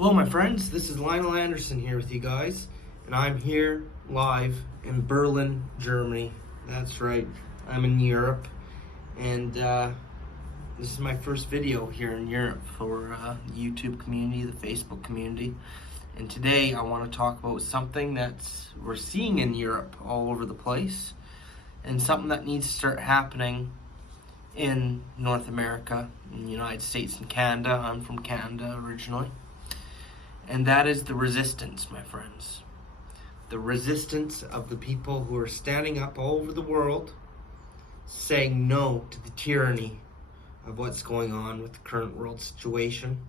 Hello my friends, this is Linol Anderson here with you guys, and I'm here live in Berlin, Germany. That's right, I'm in Europe, and this is my first video here in Europe for the YouTube community, the Facebook community. And today I want to talk about something we're seeing in Europe all over the place, and something that needs to start happening in North America, in the United States and Canada. I'm from Canada originally. And that is the resistance, my friends. The resistance of the people who are standing up all over the world, saying no to the tyranny of what's going on with the current world situation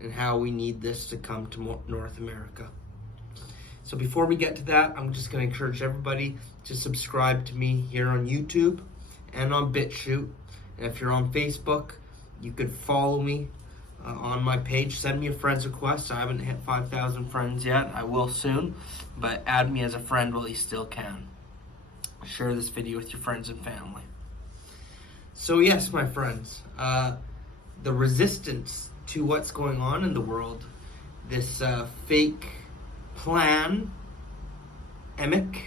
and how we need this to come to North America. So before we get to that, I'm just going to encourage everybody to subscribe to me here on YouTube and on BitChute. And if you're on Facebook, you could follow me on my page. Send me a friend's request. I haven't hit 5,000 friends yet. I will soon, but add me as a friend while you still can. Share this video with your friends and family. So yes, my friends, the resistance to what's going on in the world, this fake plan, emic,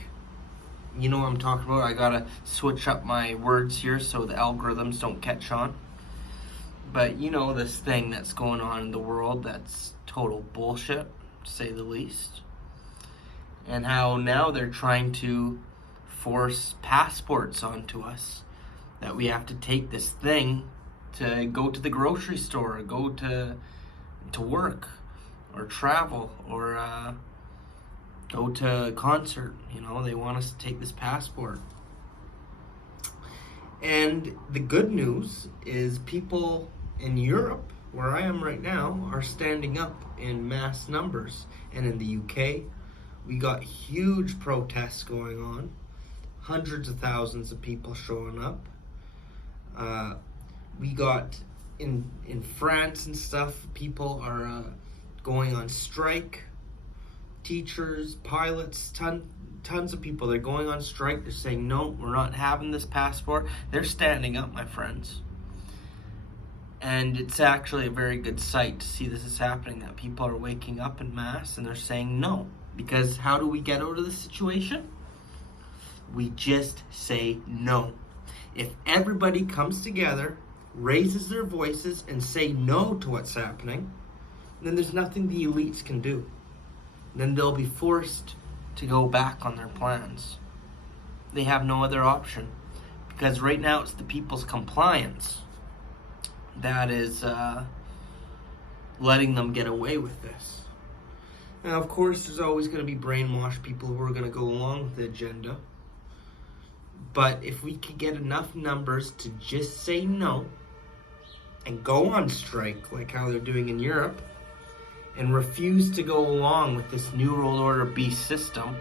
you know what I'm talking about. I gotta switch up my words here so the algorithms don't catch on. But you know, this thing that's going on in the world that's total bullshit, to say the least. And how now they're trying to force passports onto us, that we have to take this thing to go to the grocery store, or go to work, or travel, or go to a concert. You know, they want us to take this passport. And the good news is people in Europe, where I am right now, are standing up in mass numbers. And in the UK, we got huge protests going on. Hundreds of thousands of people showing up. We got in France and stuff, people are going on strike. Teachers, pilots, tons of people, they're going on strike. They're saying, no, we're not having this passport. They're standing up, my friends. And it's actually a very good sight to see this is happening, that people are waking up en masse and they're saying no. Because how do we get out of this situation? We just say no. If everybody comes together, raises their voices, and say no to what's happening, then there's nothing the elites can do. Then they'll be forced to go back on their plans. They have no other option, because right now it's the people's compliance that is letting them get away with this. Now, of course, there's always going to be brainwashed people who are going to go along with the agenda. But if we could get enough numbers to just say no and go on strike like how they're doing in Europe, and refuse to go along with this New World Order beast system,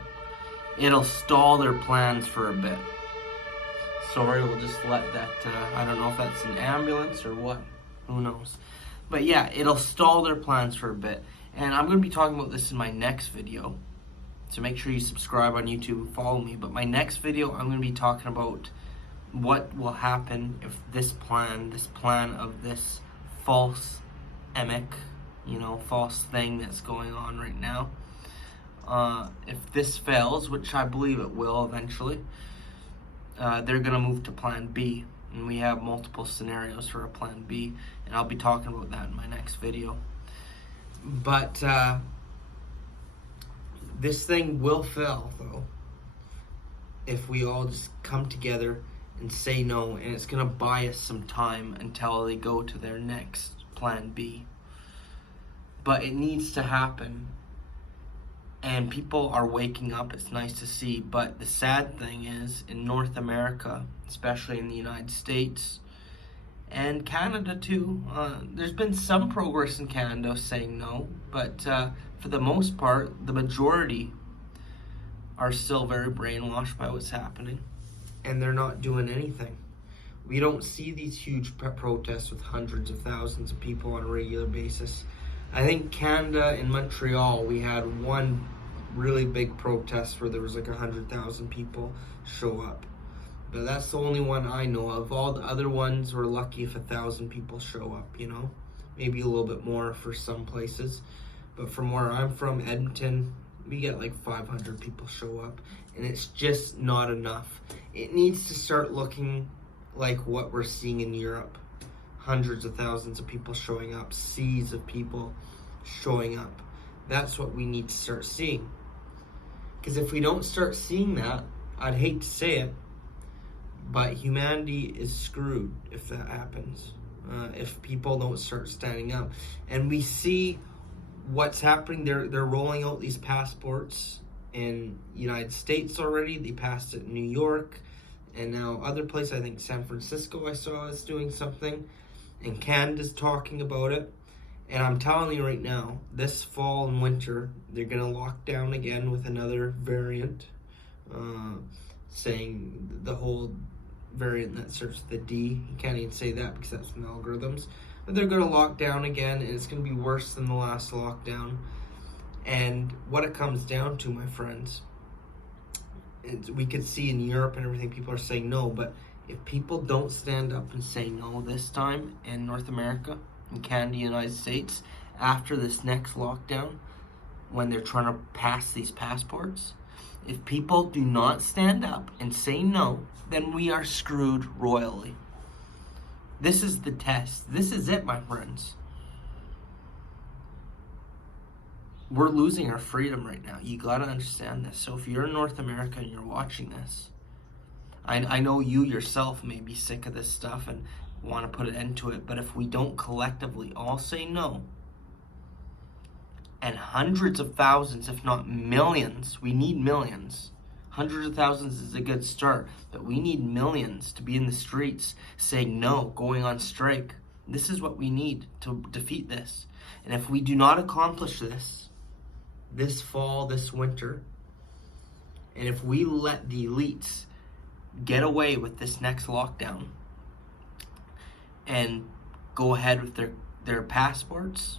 it'll stall their plans for a bit. Sorry, we'll just let that, I don't know if that's an ambulance or what, who knows. But yeah, it'll stall their plans for a bit. And I'm going to be talking about this in my next video, so make sure you subscribe on YouTube and follow me. But my next video, I'm going to be talking about what will happen if this plan of this false emic, you know, false thing that's going on right now. If this fails, which I believe it will eventually, they're going to move to plan B. And we have multiple scenarios for a plan B. And I'll be talking about that in my next video. But this thing will fail, though, if we all just come together and say no. And it's going to buy us some time until they go to their next plan B. But it needs to happen, and people are waking up. It's nice to see. But the sad thing is, in North America, especially in the United States and Canada too, there's been some progress in Canada saying no, but for the most part, the majority are still very brainwashed by what's happening, and they're not doing anything. We don't see these huge protests with hundreds of thousands of people on a regular basis. I think Canada, in Montreal, we had one really big protest where there was like 100,000 people show up. But that's the only one I know of. All the other ones, we're lucky if 1,000 people show up, you know? Maybe a little bit more for some places. But from where I'm from, Edmonton, we get like 500 people show up, and it's just not enough. It needs to start looking like what we're seeing in Europe. Hundreds of thousands of people showing up, seas of people showing up. That's what we need to start seeing. Because if we don't start seeing that, I'd hate to say it, but humanity is screwed if that happens. If people don't start standing up. And we see what's happening. They're rolling out these passports in the United States already. They passed it in New York. And now other places, I think San Francisco I saw is doing something. And Canada's talking about it. And I'm telling you right now, this fall and winter, they're going to lock down again with another variant. Saying the whole variant that starts with the D. You can't even say that because that's from the algorithms. But they're going to lock down again, and it's going to be worse than the last lockdown. And what it comes down to, my friends, we could see in Europe and everything, people are saying no, but if people don't stand up and say no this time in North America, in Canada, United States, after this next lockdown, when they're trying to pass these passports, if people do not stand up and say no, then we are screwed royally. This is the test. This is it, my friends. We're losing our freedom right now. You got to understand this. So if you're in North America and you're watching this, I know you yourself may be sick of this stuff and want to put an end to it, but if we don't collectively all say no, and hundreds of thousands, if not millions, we need millions. Hundreds of thousands is a good start, but we need millions to be in the streets saying no, going on strike. This is what we need to defeat this. And if we do not accomplish this fall, this winter, and if we let the elites get away with this next lockdown and go ahead with their passports,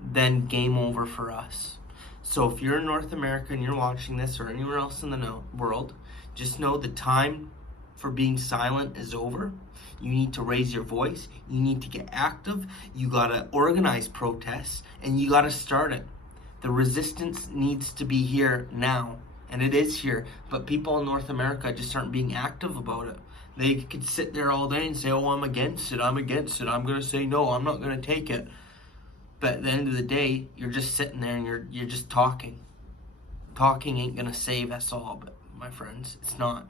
then game over for us. So if you're in North America and you're watching this, or anywhere else in the world, just know the time for being silent is over. You need to raise your voice. You need to get active. You gotta organize protests, and you gotta start it. The resistance needs to be here now, and it is here. But people in North America just aren't being active about it. They could sit there all day and say, "Oh, I'm against it. I'm against it. I'm gonna say no. I'm not gonna take it." But at the end of the day, you're just sitting there and you're just talking. Talking ain't gonna save us all, but my friends, it's not.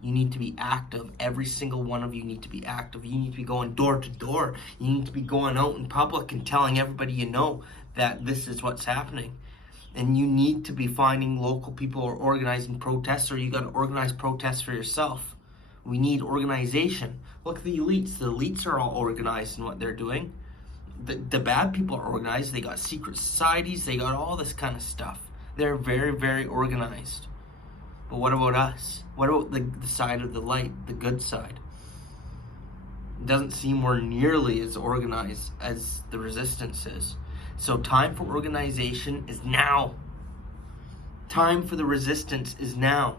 You need to be active. Every single one of you need to be active. You need to be going door to door. You need to be going out in public and telling everybody you know that this is what's happening. And you need to be finding local people or organizing protests, or you got to organize protests for yourself. We need organization. Look at the elites. The elites are all organized in what they're doing. The bad people are organized. They got secret societies. They got all this kind of stuff. They're very, very organized. But what about us? What about the side of the light, the good side? It doesn't seem we're nearly as organized as the resistance is. So time for organization is now. Time for the resistance is now.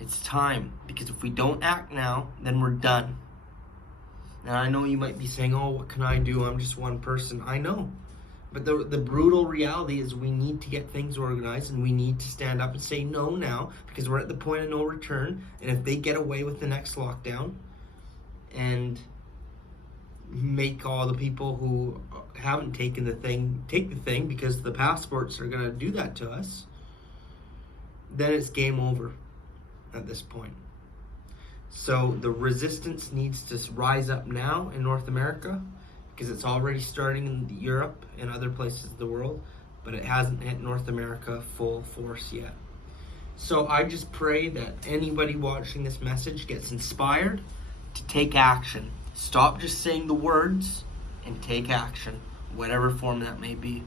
It's time, because if we don't act now, then we're done. And I know you might be saying, "Oh, what can I do? I'm just one person." I know. But the brutal reality is we need to get things organized, and we need to stand up and say no now, because we're at the point of no return. And if they get away with the next lockdown and make all the people who haven't taken the thing take the thing, because the passports are going to do that to us, then it's game over at this point. So the resistance needs to rise up now in North America, because it's already starting in Europe and other places of the world, but it hasn't hit North America full force yet. So I just pray that anybody watching this message gets inspired to take action. Stop just saying the words and take action, whatever form that may be.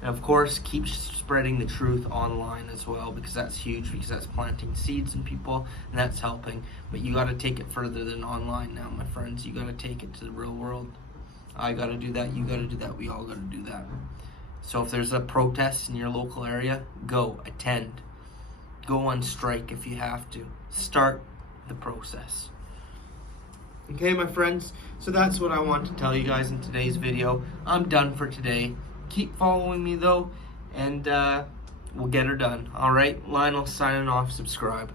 And of course, keep spreading the truth online as well, because that's huge, because that's planting seeds in people and that's helping. But you got to take it further than online now, my friends. You got to take it to the real world. I got to do that. You got to do that. We all got to do that. So if there's a protest in your local area, go attend. Go on strike if you have to. Start the process. Okay, my friends? So that's what I want to tell you guys in today's video. I'm done for today. Keep following me though, and we'll get her done. Alright, Lionel signing off. Subscribe.